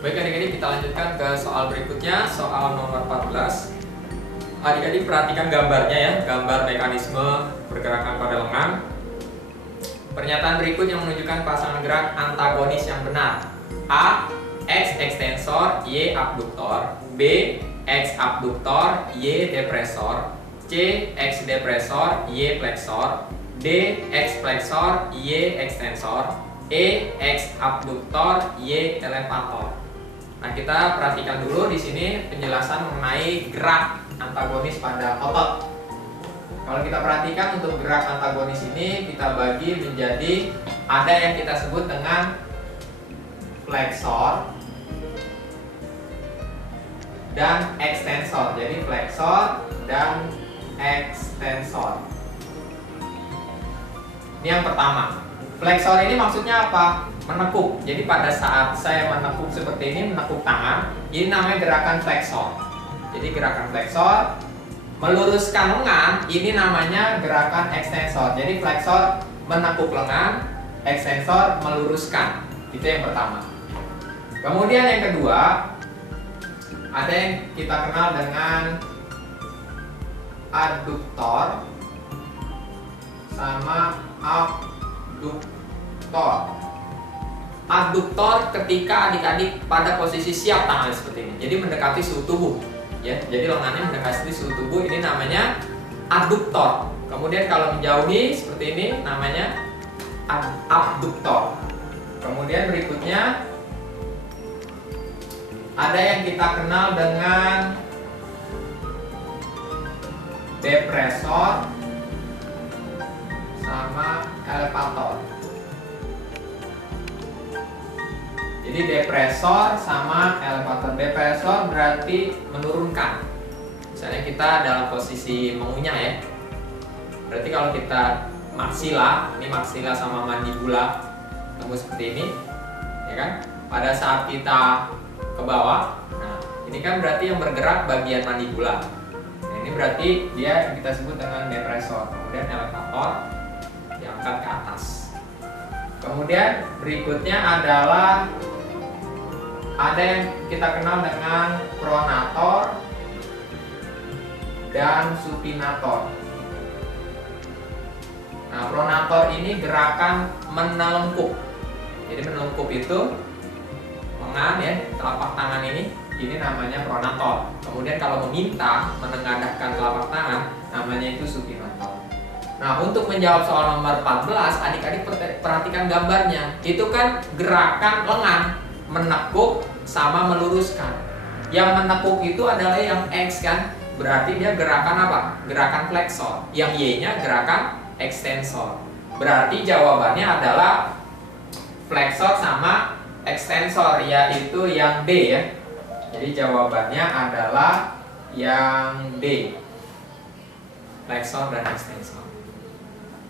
Baik adik-adik, kita lanjutkan ke soal berikutnya, soal nomor 14. Adik-adik perhatikan gambarnya ya, gambar mekanisme pergerakan pada lengan. Pernyataan berikut yang menunjukkan pasangan gerak antagonis yang benar. A. X ekstensor, Y abduktor. B. X abduktor, Y depresor. C. X depresor, Y flexor. D. X flexor, Y ekstensor. E. X abduktor, Y elevator. Nah, kita perhatikan dulu di sini penjelasan mengenai gerak antagonis pada otot. Kalau kita perhatikan untuk gerak antagonis ini kita bagi menjadi ada yang kita sebut dengan flexor dan ekstensor. Jadi flexor dan ekstensor. Ini yang pertama. Flexor ini maksudnya apa? Menekuk. Jadi pada saat saya menekuk seperti ini, menekuk tangan, ini namanya gerakan flexor. Jadi gerakan flexor, meluruskan lengan, ini namanya gerakan ekstensor. Jadi flexor menekuk lengan, ekstensor meluruskan. Itu yang pertama. Kemudian yang kedua, ada yang kita kenal dengan adduktor sama abduktor. Adduktor ketika adik-adik pada posisi siap tangan seperti ini, jadi mendekati suhu tubuh, ya. Jadi lengannya mendekati suhu tubuh, ini namanya adduktor. Kemudian kalau menjauhi seperti ini, namanya abduktor. Kemudian berikutnya ada yang kita kenal dengan depresor sama elevator. Jadi depresor sama elevator. Depresor berarti menurunkan. Misalnya kita dalam posisi mengunyah ya. Berarti kalau kita maksila, ini maksila sama mandibula tembus seperti ini, ya kan? Pada saat kita ke bawah, nah ini kan berarti yang bergerak bagian mandibula. Nah, ini berarti dia yang kita sebut dengan depresor. Kemudian elevator diangkat ke atas. Kemudian berikutnya adalah ada yang kita kenal dengan pronator dan supinator. Nah, pronator ini gerakan menelungkup. Jadi menelungkup itu lengan ya, telapak tangan ini namanya pronator. Kemudian kalau meminta menengadahkan telapak tangan, namanya itu supinator. Nah, untuk menjawab soal nomor 14, adik-adik perhatikan gambarnya. Itu kan gerakan lengan, menekuk sama meluruskan. Yang menekuk itu adalah yang X kan, berarti dia gerakan apa? Gerakan flexor. Yang Y-nya gerakan ekstensor. Berarti jawabannya adalah flexor sama ekstensor, yaitu yang D ya. Jadi jawabannya adalah yang D, flexor dan ekstensor.